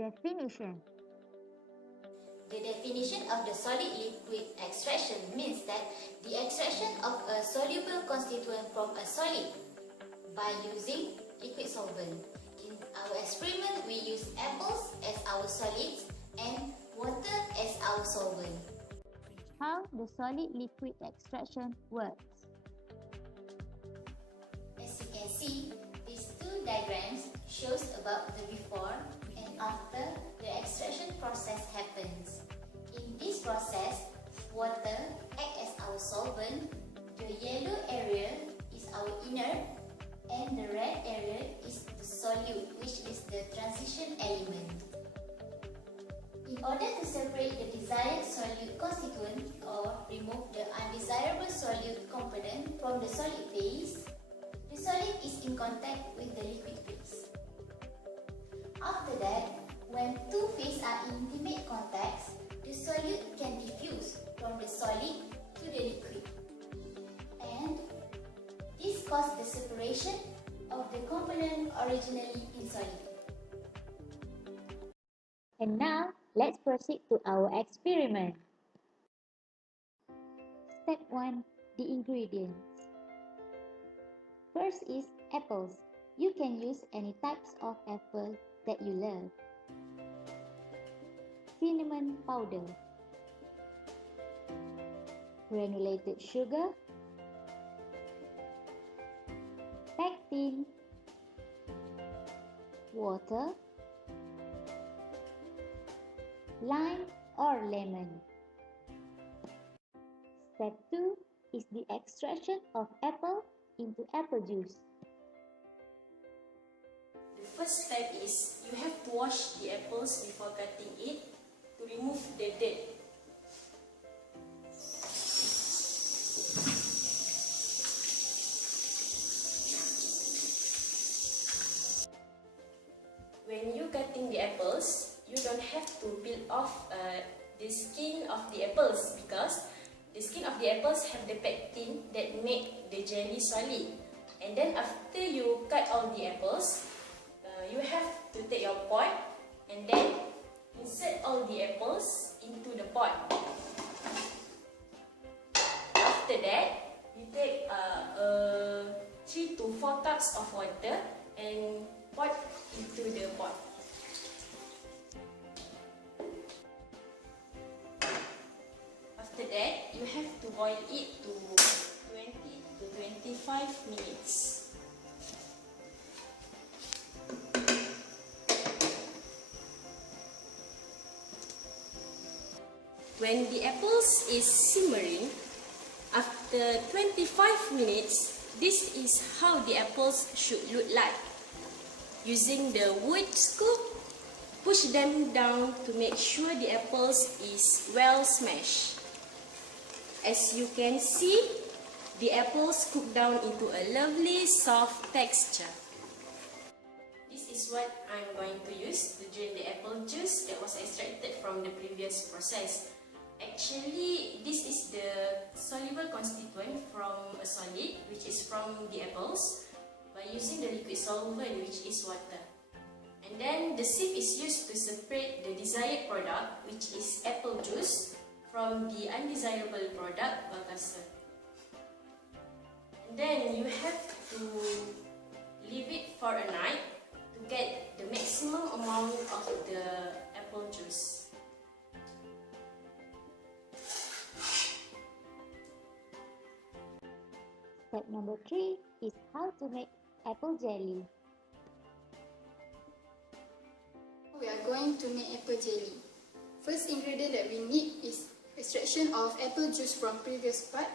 definition. The definition of the solid-liquid extraction means that the extraction of a soluble constituent from a solid by using liquid solvent. In our experiment, we use apples as our solids and water as our solvent. How the solid-liquid extraction works. As you can see, these two diagrams shows about the before and after the extraction process happens. In this process, water acts as our solvent, the yellow area is our inert, and the red area is the solute, which is the transition element. In order to separate the desired solute constituent or remove the undesirable solute component from the solid phase, the solid is in contact with the liquid phase. After that, when two phases are in intimate contacts, the solute can diffuse from the solid to the liquid. And this causes the separation of the component originally in solid. And now, let's proceed to our experiment. Step 1. The ingredients. First is apples. You can use any types of apple that you love. Cinnamon powder, granulated sugar, pectin, water, lime or lemon. Step 2 is the extraction of apple into apple juice. The first step is you have to wash the apples before cutting it to remove the dirt. When you cutting the apples, you don't have to peel off the skin of the apples because the skin of the apples have the pectin that make the jelly solid. And then after you cut all the apples, you have to take your pot and then insert all the apples into the pot. After that, you take 3 to 4 cups of water and pour into the pot. After that, you have to boil it to 20 to 25 minutes. When the apples is simmering, after 25 minutes, this is how the apples should look like. Using the wood scoop, push them down to make sure the apples is well smashed. As you can see, the apples cook down into a lovely soft texture. This is what I'm going to use to drain the apple juice that was extracted from the previous process. Actually, this is the soluble constituent from a solid, which is from the apples, by using the liquid solvent, which is water. And then the sieve is used to separate the desired product, which is apple juice, from the undesirable product, bakasa. And then you have to leave it for a night to get the maximum amount of the apple juice. Step number 3 is how to make apple jelly. We are going to make apple jelly. First ingredient that we need is extraction of apple juice from previous part.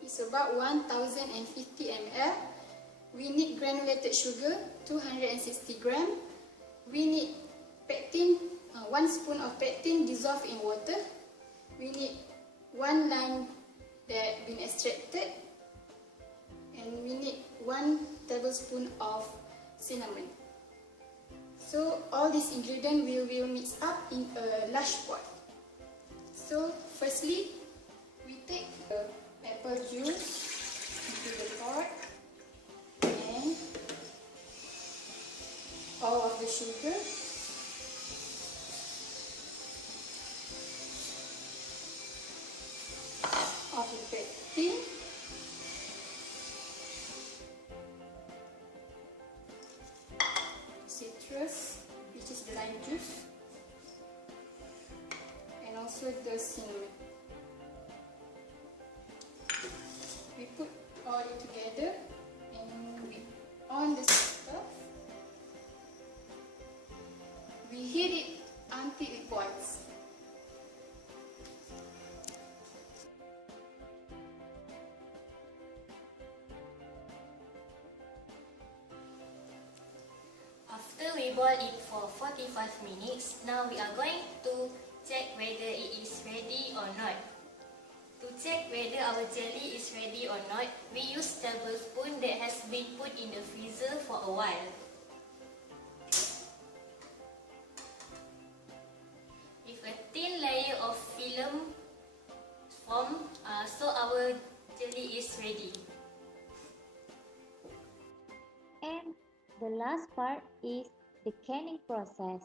It's about 1050 ml. We need granulated sugar, 260 gram. We need pectin, 1 spoon of pectin dissolved in water. We need 1 lime that been extracted. And we need 1 tablespoon of cinnamon. So all these ingredients we will mix up in a large pot. So firstly, we take the apple juice into the pot and all of the sugar. nectarine, citrus, which is the lime juice, and also the cinnamon. We put all it together and we on the stove. We heat it until it boils. After we boil it for 45 minutes, now we are going to check whether it is ready or not. To check whether our jelly is ready or not, we use tablespoon that has been put in the freezer for a while. If a thin layer of film formed, so our jelly is ready. And the last part is the canning process.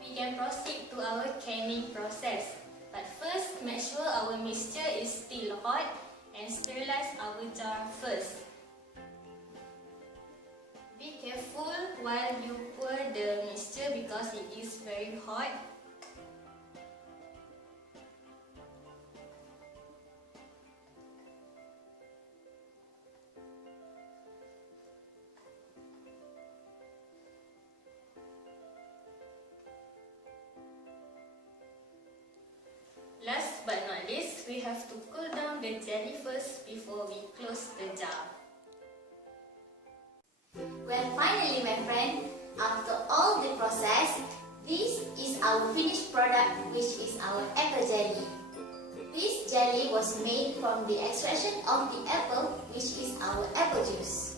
We can proceed to our canning process. But first, make sure our mixture is still hot and sterilize our jar first. Be careful while you pour the mixture because it is very hot. Last but not least, we have to cool down the jelly first before we close the jar. Well, finally my friend, after all the process, this is our finished product, which is our apple jelly. This jelly was made from the extraction of the apple, which is our apple juice.